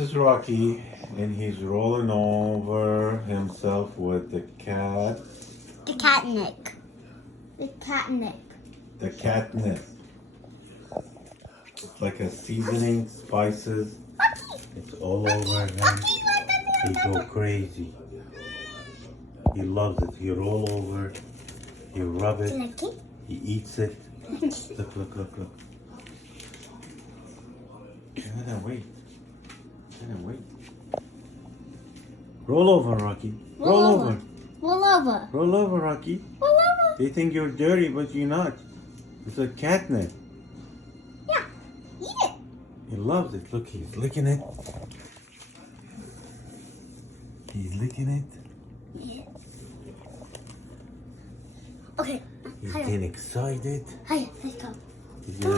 is Rocky, and he's rolling over himself with the cat. The catnip. The catnip. The catnip. It's like a seasoning, spices. It's all over him. He go crazy. He loves it. He roll over. He rub it. Like it? He eats it. Look, look, look, look. Canada, wait. Canada, wait. Roll over, Rocky. Roll over. Roll over. Roll over, Rocky. Roll over. They think you're dirty, but you're not. It's a catnip. Yeah. Eat it. He loves it. Look, he's licking it. He's licking it. Yeah. Okay. He's getting excited. Hiya, let's go. He's gonna